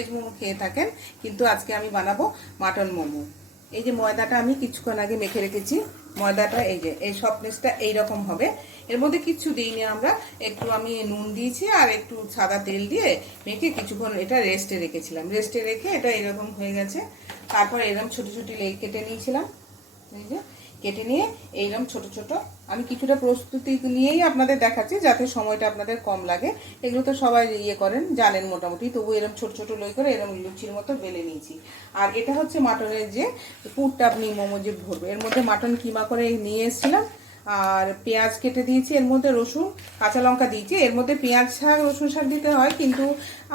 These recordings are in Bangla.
ভেজ মোমো খেয়ে থাকেন, কিন্তু আজকে আমি বানাবো মাটন মোমো। এই যে ময়দাটা আমি কিছুক্ষণ আগে মেখে রেখেছি, ময়দাটা এই যে এই সফটনেসটা এইরকম হবে। এর মধ্যে কিচ্ছু দিইনি আমরা, একটু আমি নুন দিয়েছি আর একটু সাদা তেল দিয়ে মেখে কিছুক্ষণ এটা রেস্টে রেখেছিলাম। রেস্টে রেখে এটা এরকম হয়ে গেছে। তারপর এরকম ছোটো ছোটো লেগ কেটে নিয়েছিলাম, এই যে কেটে নিয়ে এইরকম ছোট ছোট আমি কিছুটা প্রস্তুতি নিয়েই আপনাদের দেখাচ্ছি যাতে সময়টা আপনাদের কম লাগে। এগুলো তো সবাই ইয়ে করেন, জানেন মোটামুটি, তবু এরকম ছোট ছোট লই করে এরকম লুচির মতো বেলে নিয়েছি। আর এটা হচ্ছে মাটনের যে পুরটা আপনি মোমো যে ভরবে, এর মধ্যে মাটন কিমা করে নিয়ে এসেছিলাম। আর পেঁয়াজ কেটে দিয়েছি, এর মধ্যে রসুন কাঁচা লঙ্কা দিয়েছি। এর মধ্যে পেঁয়াজ শাক রসুন শাক দিতে হয়, কিন্তু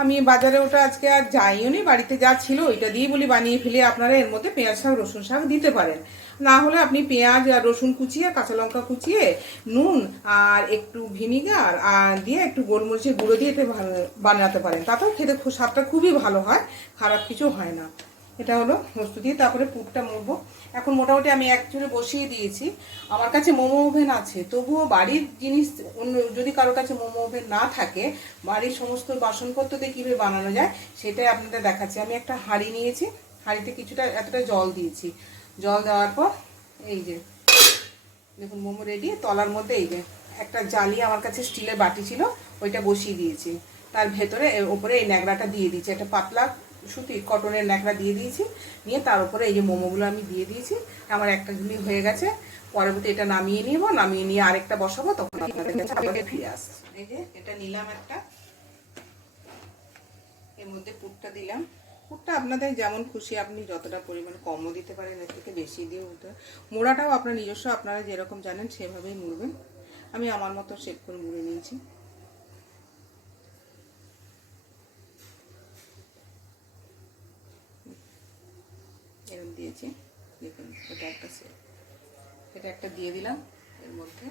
আমি বাজারে ওটা আজকে আর যাইও নি, বাড়িতে যা ছিল ওইটা দিয়ে বলি বানিয়ে ফেলে আপনারা এর মধ্যে পেঁয়াজ শাক রসুন শাক দিতে পারেন। না হলে আপনি পেঁয়াজ আর রসুন কুচিয়ে কাঁচা লঙ্কা কুচিয়ে নুন আর একটু ভিনিগার আর দিয়ে একটু গোলমরিচের গুঁড়ো দিয়ে বানাতে পারেন, তাতেও খেতে স্বাদটা খুবই ভালো হয়, খারাপ কিছু হয় না। এটা হলো প্রস্তুতি। তারপরে পুরটা মুড়বো। এখন মোটামুটি আমি একচুয়ালি বসিয়ে দিয়েছি। আমার কাছে মোমো ওভেন আছে, তবুও বাড়ির জিনিস যদি কারোর কাছে মোমো ওভেন না থাকে, বাড়ির সমস্ত বাসনপত্র দিয়ে কীভাবে বানানো যায় সেটাই আপনাদের দেখাচ্ছি। আমি একটা হাঁড়ি নিয়েছি, হাঁড়িতে কিছুটা এতটা জল দিয়েছি। জল দেওয়ার পর এই যে দেখুন মোমো রেডি। তলার মধ্যে এই যে একটা জালি আমার কাছে স্টিলের বাটি ছিল, ওইটা বসিয়ে দিয়েছি। তার ভেতরে ওপরে এই ন্যাকড়াটা দিয়ে দিয়েছি, একটা পাতলা সুতির কটনের ন্যাকড়া দিয়ে দিয়েছি। নিয়ে তার উপরে এই যে মোমোগুলো আমি দিয়ে দিয়েছি। আমার একটা ঝুলি হয়ে গেছে। পরবর্তী এটা নামিয়ে নিব, নামিয়ে নিয়ে আরেকটা বসাবো, তখন আপনাদের কাছে আবার ফিরে আসছে। এই যে এটা নিলাম একটা, এর মধ্যে পুরটা দিলাম। পুরটা আপনাদের যেমন খুশি, আপনি যতটা পরিমাণ কমও দিতে পারেন, এর থেকে বেশি দিয়ে উঠতে। মোড়াটাও আপনার নিজস্ব, আপনারা যেরকম জানেন সেভাবেই মুড়বেন। আমি আমার মতো শেপ করে মুড়ে নিয়েছি। এরকম দিয়েছি, দেখুন এটা একটা শেপ, এটা একটা দিয়ে দিলাম। এর মধ্যে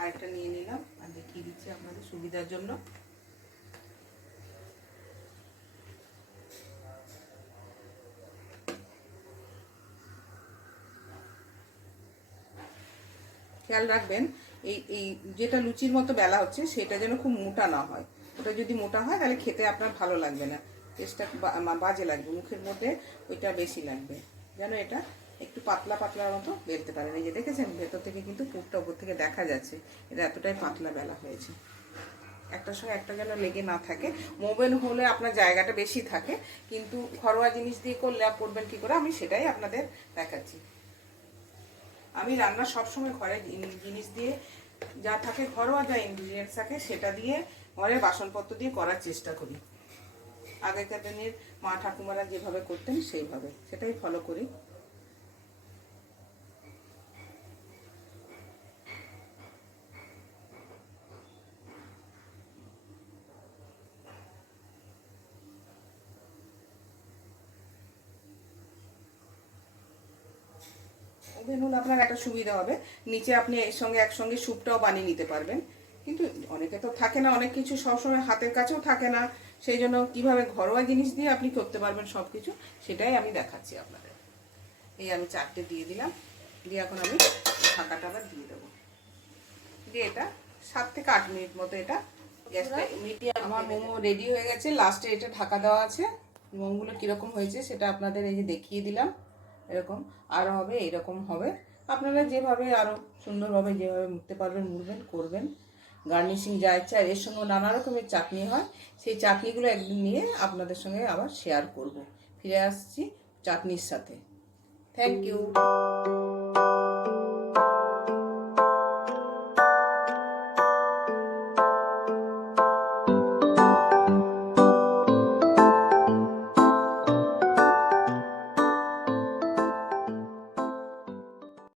আরেকটা নিয়ে নিলাম আর দেখিয়ে দিচ্ছি আপনাদের সুবিধার জন্য। খেয়াল রাখবেন এই এই যেটা লুচির মতো বেলা হচ্ছে সেটা যেন খুব মোটা না হয়। ওটা যদি মোটা হয় তাহলে খেতে আপনার ভালো লাগবে না, টেস্টটা বাজে লাগবে, মুখের মধ্যে ওইটা বেশি লাগবে। যেন এটা একটু পাতলা পাতলার মতো বেলতে পারেন। এই যে দেখেছেন ভেতর থেকে কিন্তু পুরটা উপর থেকে দেখা যাচ্ছে, এটা এতটাই পাতলা বেলা হয়েছে। একটার সঙ্গে একটা যেন লেগে না থাকে। মোবাইল হলে আপনার জায়গাটা বেশি থাকে, কিন্তু ঘরোয়া জিনিস দিয়ে করলে করবেন কী করে আমি সেটাই আপনাদের দেখাচ্ছি। আমি রান্না সবসময় ঘরের জিনিস দিয়ে যা থাকে, ঘরোয়া যা ইনগ্রিডিয়েন্টস থাকে সেটা দিয়ে ঘরের বাসনপত্র দিয়ে করার চেষ্টা করি। আগেকার দিনের মা ঠাকুমারা যেভাবে করতেন সেইভাবে সেটাই ফলো করি। ওভেন হলে আপনার একটা সুবিধা হবে, নিচে আপনি এর সঙ্গে একসঙ্গে স্যুপটাও বানিয়ে নিতে পারবেন। কিন্তু অনেকে তো থাকে না, অনেক কিছু সবসময় হাতের কাছেও থাকে না, সেই জন্য কীভাবে ঘরোয়া জিনিস দিয়ে আপনি করতে পারবেন সব কিছু সেটাই আমি দেখাচ্ছি আপনাদের। এই আমি 4টে দিয়ে দিলাম, দিয়ে এখন আমি ঢাকাটা আবার দিয়ে দেবো। দিয়ে এটা 7 থেকে 8 মিনিট মতো এটা গ্যাসটা মিডিয়াম। আমার মোমো রেডি হয়ে গেছে, লাস্টে এটা ঢাকা দেওয়া আছে। মোমোগুলো কীরকম হয়েছে সেটা আপনাদের এই যে দেখিয়ে দিলাম। এরকম আরও হবে, এরকম হবে। আপনারা যেভাবে আরও সুন্দরভাবে যেভাবে মুড়তে পারবেন মুড়বেন, করবেন। গার্নিশিং যা ইচ্ছা, এর সঙ্গে নানা রকমের চাটনি হয়, সেই চাটনিগুলো একদিন নিয়ে আপনাদের সঙ্গে আবার শেয়ার করব। ফিরে আসছি চাটনির সাথে। Thank you.